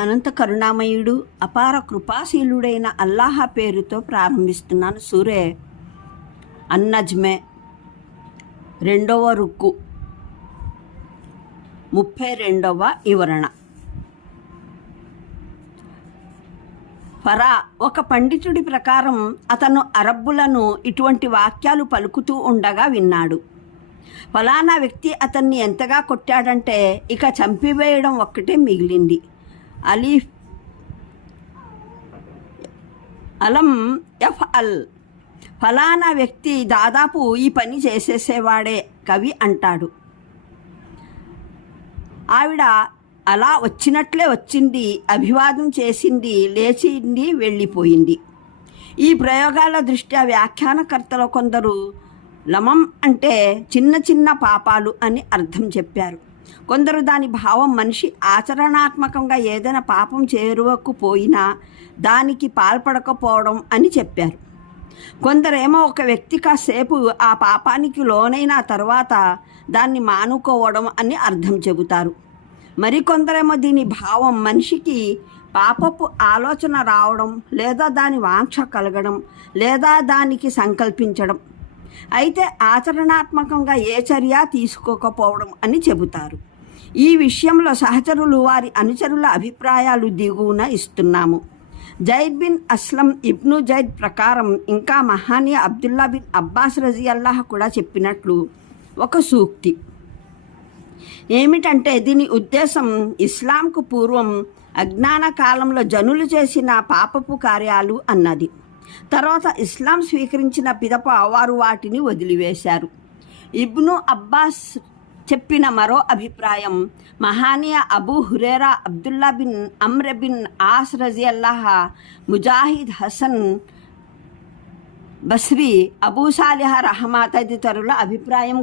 అనంత కరుణామయుడు అపార కృపాశీలుడైన అల్లాహ పేరుతో ప్రారంభిస్తున్నాను. సూరే అన్నజ్మే 2వ రుక్కు 32వ వివరణ. ఫరా ఒక పండితుడి ప్రకారం అతను అరబ్బులను ఇటువంటి వాక్యాలు పలుకుతూ ఉండగా విన్నాడు. ఫలానా వ్యక్తి అతన్ని ఎంతగా కొట్టాడంటే ఇక చంపివేయడం ఒక్కటే మిగిలింది. అలీఫ్ అలం ఎఫ్ అల్, ఫలానా వ్యక్తి దాదాపు ఈ పని చేసేసేవాడే కవి అంటాడు. ఆవిడ అలా వచ్చినట్లే వచ్చింది, అభివాదం చేసింది, లేచింది, వెళ్ళిపోయింది. ఈ ప్రయోగాల దృష్ట్యా వ్యాఖ్యానకర్తలు కొందరు లమం అంటే చిన్న చిన్న పాపాలు అని అర్థం చెప్పారు. కొందరు దాని భావం మనిషి ఆచరణాత్మకంగా ఏదైనా పాపం చేరువకుపోయినా దానికి పాల్పడకపోవడం అని చెప్పారు. కొందరేమో ఒక వ్యక్తి కాసేపు ఆ పాపానికి లోనైన తర్వాత దాన్ని మానుకోవడం అని అర్థం చెబుతారు. మరికొందరేమో దీని భావం మనిషికి పాపపు ఆలోచన రావడం, లేదా దాని వాంఛ కలగడం, లేదా దానికి సంకల్పించడం, అయితే ఆచరణాత్మకంగా ఏ చర్య తీసుకోకపోవడం అని చెబుతారు. ఈ విషయంలో సహచరులు వారి అనుచరుల అభిప్రాయాలు దిగువన ఇస్తున్నాము. జైద్ బిన్ అస్లం ఇబ్ను జైద్ ప్రకారం, ఇంకా మహానీయ అబ్దుల్లా బిన్ అబ్బాస్ రజియల్లాహ్ కూడా చెప్పినట్లు ఒక సూక్తి ఏమిటంటే, దీని ఉద్దేశం ఇస్లాంకు పూర్వం అజ్ఞాన కాలంలో జనులు చేసిన పాపపు కార్యాలు అన్నది. తర్వాత ఇస్లాం స్వీకరించిన పిదప వారు వాటిని వదిలివేశారు. ఇబ్ను అబ్బాస్ చెప్పిన మరో అభిప్రాయం, మహానీయ Abu Hurairah, Abdullah bin Amr bin As రజియల్లాహ్, Mujahid, Hasan Basri, Abu Salih రహమా తదితరుల అభిప్రాయం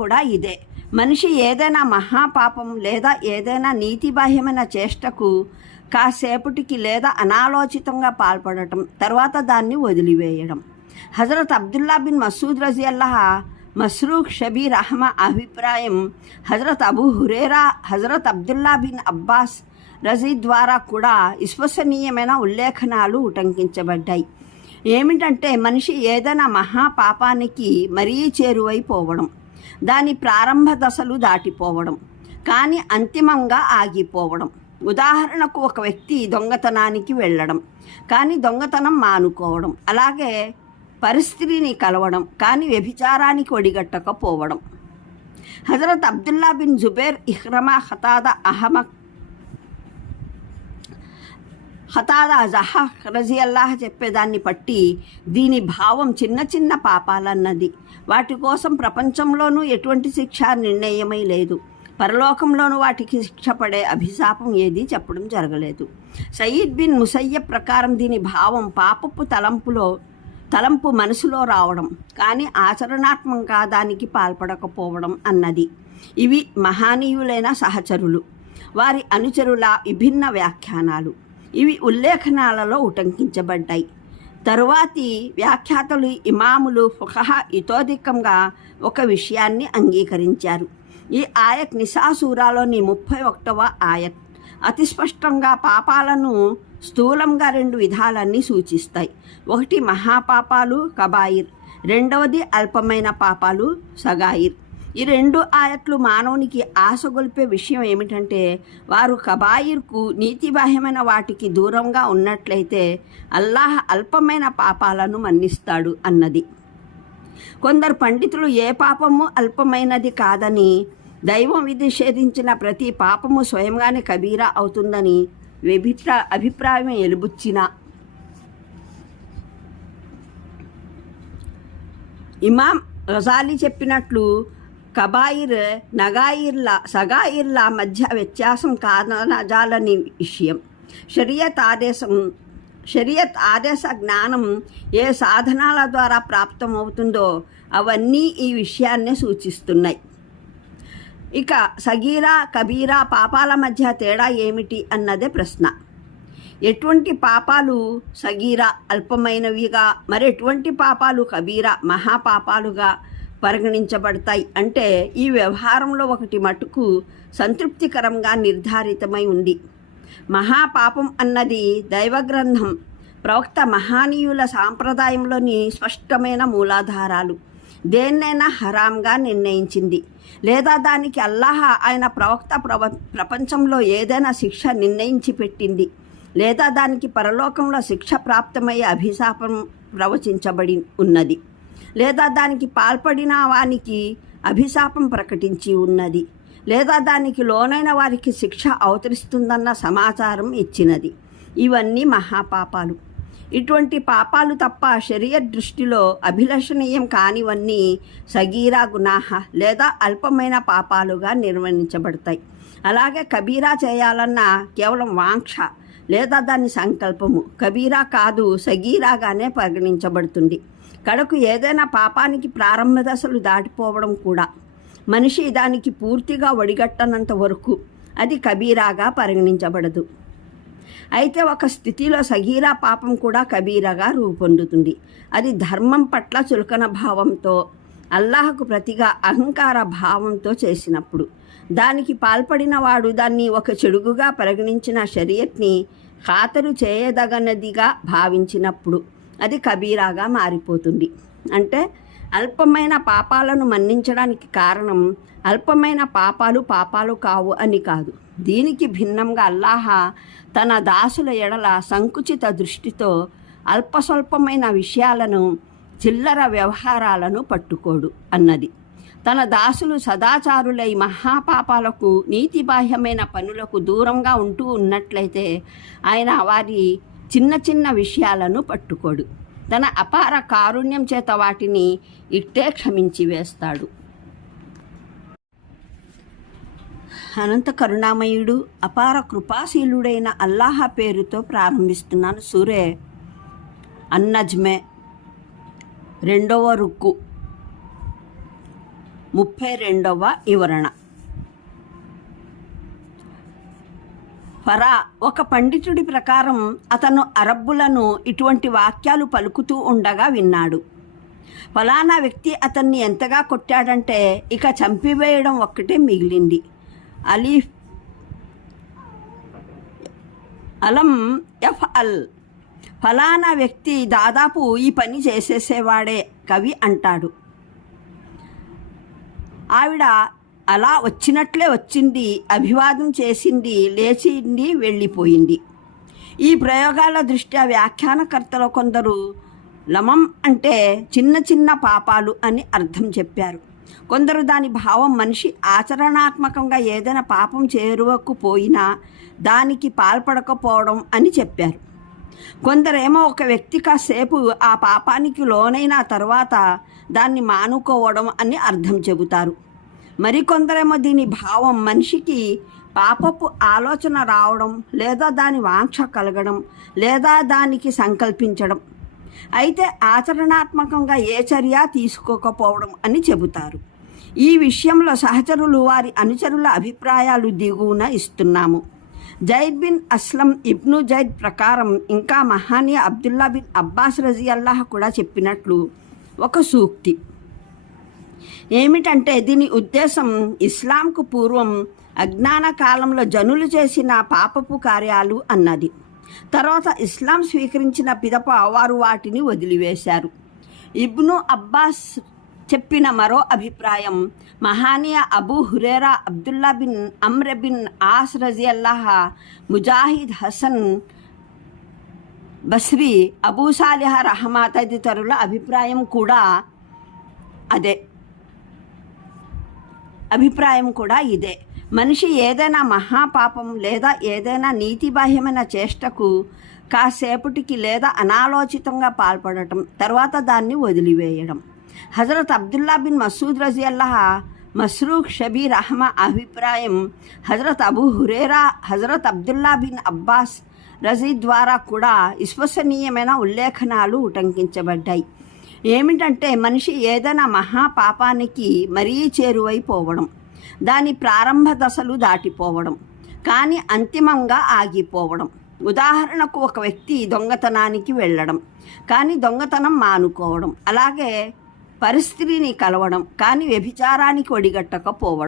కూడా ఇదే. మనిషి ఏదైనా మహాపాపం లేదా ఏదైనా నీతిబాహ్యమైన చేష్టకు కాసేపటికి లేదా అనాలోచితంగా పాల్పడటం, తర్వాత దాన్ని వదిలివేయడం. హజరత్ అబ్దుల్లా బిన్ మసూద్ రజియల్లాహ్, మస్రూక్ షబీర్ రహమా అభిప్రాయం హజరత్ అబూ హురైరా, హజరత్ అబ్దుల్లా బిన్ అబ్బాస్ రజీ ద్వారా కూడా విశ్వసనీయమైన ఉల్లేఖనాలు ఉటంకించబడ్డాయి. ఏమిటంటే, మనిషి ఏదైనా మహాపాపానికి మరీ చేరువైపోవడం, దాని ప్రారంభ దశలు దాటిపోవడం, కానీ అంతిమంగా ఆగిపోవడం. ఉదాహరణకు, ఒక వ్యక్తి దొంగతనానికి వెళ్ళడం, కానీ దొంగతనం మానుకోవడం. అలాగే పరిస్థితిని కలవడం, కానీ వ్యభిచారానికి ఒడిగట్టకపోవడం. హజరత్ అబ్దుల్లా బిన్ జుబైర్, ఇఖ్రమా, ఖతాదా జహా రజియల్లాహ్ చెప్పేదాన్ని బట్టి దీని భావం చిన్న చిన్న పాపాలన్నది. వాటి కోసం ప్రపంచంలోనూ ఎటువంటి శిక్ష నిర్ణయమై లేదు, పరలోకంలోనూ వాటికి శిక్ష పడే అభిశాపం ఏదీ చెప్పడం జరగలేదు. సయీద్ బిన్ ముసయ్యబ్ ప్రకారం దీని భావం పాపపు తలంపు మనసులో రావడం, కానీ ఆచరణాత్మకంగా దానికి పాల్పడకపోవడం అన్నది. ఇవి మహానీయులైన సహచరులు, వారి అనుచరుల విభిన్న వ్యాఖ్యానాలు. ఇవి ఉల్లేఖనాలలో ఉటంకించబడ్డాయి. తరువాతి వ్యాఖ్యాతలు, ఇమాములు, ఫుఖహా ఇతోధికంగా ఒక విషయాన్ని అంగీకరించారు. ఈ ఆయత్ నిసా సూరాలోని 31వ ఆయత్ అతి స్పష్టంగా పాపాలను స్థూలంగా 2 విధాలన్నీ సూచిస్తాయి. ఒకటి మహాపాపాలు కబాయిర్, రెండవది అల్పమైన పాపాలు సగాయిర్. ఈ 2 ఆయట్లు మానవునికి ఆశగొల్పే విషయం ఏమిటంటే, వారు కబాయిర్కు, నీతిబాహ్యమైన వాటికి దూరంగా ఉన్నట్లయితే అల్లాహ్ అల్పమైన పాపాలను మన్నిస్తాడు అన్నది. కొందరు పండితులు ఏ పాపము అల్పమైనది కాదని, దైవం నిషేధించిన ప్రతి పాపము స్వయంగానే కబీరా అవుతుందని అభిప్రాయం ఎలుబుచ్చిన ఇమాం గజాలీ చెప్పినట్లు, కబాయిర్ సగాయిర్ల మధ్య వ్యత్యాసం కానజాలని విషయం. షరియత్ ఆదేశ జ్ఞానం ఏ సాధనాల ద్వారా ప్రాప్తమవుతుందో అవన్నీ ఈ విషయాన్నే సూచిస్తున్నాయి. ఇక సగీరా కబీరా పాపాల మధ్య తేడా ఏమిటి అన్నదే ప్రశ్న. ఎటువంటి పాపాలు సగీరా అల్పమైనవిగా, మరెటువంటి పాపాలు కబీరా మహాపాపాలుగా పరిగణించబడతాయి. అంటే ఈ వ్యవహారంలో ఒకటి మటుకు సంతృప్తికరంగా నిర్ధారితమై ఉంది. మహాపాపం అన్నది దైవగ్రంథం, ప్రవక్త, మహానీయుల సాంప్రదాయంలోని స్పష్టమైన మూలాధారాలు. దేన్నైనా హరాంగా నిర్ణయించింది, లేదా దానికి అల్లాహ్ ఆయన ప్రవక్త ప్రపంచంలో ఏదైనా శిక్ష నిర్ణయించి పెట్టింది, లేదా దానికి పరలోకంలో శిక్ష ప్రాప్తమయ్యే అభిశాపం ప్రవచించబడి ఉన్నది, లేదా దానికి పాల్పడిన వానికి అభిశాపం ప్రకటించి ఉన్నది, లేదా దానికి లోనైన వారికి శిక్ష అవతరిస్తుందన్న సమాచారం ఇచ్చినది. ఇవన్నీ మహాపాపాలు. ఇటువంటి పాపాలు తప్ప షరియత్ దృష్టిలో అభిలషణీయం కానివన్నీ సగీరా గునాహ లేదా అల్పమైన పాపాలుగా నిర్వహించబడతాయి. అలాగే కబీరా చేయాలన్న కేవలం వాంఛ లేదా దాని సంకల్పము కబీరా కాదు, సగీరాగానే పరిగణించబడుతుంది. కడకు ఏదైనా పాపానికి ప్రారంభ దశలు దాటిపోవడం కూడా మనిషి దానికి పూర్తిగా ఒడిగట్టనంత వరకు అది కబీరాగా పరిగణించబడదు. అయితే ఒక స్థితిలో సగీరా పాపం కూడా కబీరాగా రూపొందుతుంది. అది ధర్మం పట్ల చులకన భావంతో, అల్లాహకు ప్రతిగా అహంకార భావంతో చేసినప్పుడు, దానికి పాల్పడిన వాడు దాన్ని ఒక చెడుగుగా పరిగణించిన షరియత్ని ఖాతరు చేయదగనదిగా భావించినప్పుడు అది కబీరాగా మారిపోతుంది. అంటే అల్పమైన పాపాలను మన్నించడానికి కారణం అల్పమైన పాపాలు కావు అని కాదు. దీనికి భిన్నంగా అల్లాహ్ తన దాసుల ఎడల సంకుచిత దృష్టితో అల్పస్వల్పమైన విషయాలను, చిల్లర వ్యవహారాలను పట్టుకోడు అన్నది. తన దాసులు సదాచారులై మహాపాపాలకు, నీతిబాహ్యమైన పనులకు దూరంగా ఉంటూ ఉన్నట్లయితే ఆయన వారి చిన్న చిన్న విషయాలను పట్టుకోడు. తన అపార కారుణ్యం చేత వాటిని ఇట్టే క్షమించి వేస్తాడు. అనంత కరుణామయుడు, అపార కృపాశీలుడైన అల్లాహ్ పేరుతో ప్రారంభిస్తున్నాను. సూరే అన్నజ్మే 2వ రుక్కు 32వ వివరణ. ఫరా ఒక పండితుడి ప్రకారం అతను అరబ్బులను ఇటువంటి వాక్యాలు పలుకుతూ ఉండగా విన్నాడు. ఫలానా వ్యక్తి అతన్ని ఎంతగా కొట్టాడంటే ఇక చంపివేయడం ఒక్కటే మిగిలింది. అలీఫ్ అలం ఎఫ్ అల్, ఫలానా వ్యక్తి దాదాపు ఈ పని చేసేసేవాడే కవి అంటాడు. ఆవిడ అలా వచ్చినట్లే వచ్చింది, అభివాదం చేసింది, లేచింది, వెళ్ళిపోయింది. ఈ ప్రయోగాల దృష్ట్యా వ్యాఖ్యానకర్తలు కొందరు లమం అంటే చిన్న చిన్న పాపాలు అని అర్థం చెప్పారు. కొందరు దాని భావం మనిషి ఆచరణాత్మకంగా ఏదైనా పాపం చేరువకుపోయినా దానికి పాల్పడకపోవడం అని చెప్పారు. కొందరేమో ఒక వ్యక్తి కాసేపు ఆ పాపానికి లోనైన తర్వాత దాన్ని మానుకోవడం అని అర్థం చెబుతారు. మరికొందరేమో దీని భావం మనిషికి పాపపు ఆలోచన రావడం, లేదా దాని వాంఛ కలగడం, లేదా దానికి సంకల్పించడం, అయితే ఆచరణాత్మకంగా ఏ చర్య తీసుకోకపోవడం అని చెబుతారు. ఈ విషయంలో సహచరులు వారి అనుచరుల అభిప్రాయాలు దిగువన ఇస్తున్నాము. జైద్ బిన్ అస్లం ఇబ్ను జైద్ ప్రకారం, ఇంకా మహానీయ అబ్దుల్లా బిన్ అబ్బాస్ రజియల్లాహ్ కూడా చెప్పినట్లు ఒక సూక్తి ఏమిటంటే, దీని ఉద్దేశం ఇస్లాంకు పూర్వం అజ్ఞాన కాలంలో జనులు చేసిన పాపపు కార్యాలు అన్నది. తర్వాత ఇస్లాం స్వీకరించిన పిదప వారు వాటిని వదిలివేశారు. ఇబ్ను అబ్బాస్ చెప్పిన మరో అభిప్రాయం, మహానీయ Abu Hurairah, Abdullah bin Amr bin As రజియల్లాహ్, Mujahid, Hasan Basri, Abu Salih రహమా తదితరుల అభిప్రాయం కూడా ఇదే. మనిషి ఏదైనా మహాపాపం లేదా ఏదైనా నీతిబాహ్యమైన చేష్టకు కాసేపటికి లేదా అనాలోచితంగా పాల్పడటం, తర్వాత దాన్ని వదిలివేయడం. హజరత్ అబ్దుల్లా బిన్ మసూద్ రజియల్లాహ్, మస్రూఖ్ షబీర్ రహమా అభిప్రాయం హజరత్ అబూ హురైరా, హజరత్ అబ్దుల్లా బిన్ అబ్బాస్ రజీ ద్వారా కూడా విశ్వసనీయమైన ఉల్లేఖనాలు ఉటంకించబడ్డాయి. ఏమిటంటే, మనిషి ఏదైనా మహాపాపానికి మరీ చేరువైపోవడం, దాని ప్రారంభ దశలు దాటిపోవడం, కానీ అంతిమంగా ఆగిపోవడం. ఉదాహరణకు, ఒక వ్యక్తి దొంగతనానికి వెళ్ళడం, కానీ దొంగతనం మానుకోవడం. అలాగే పరిస్థితిని కలవడం, కానీ వ్యభిచారానికి ఒడిగట్టకపోవడం.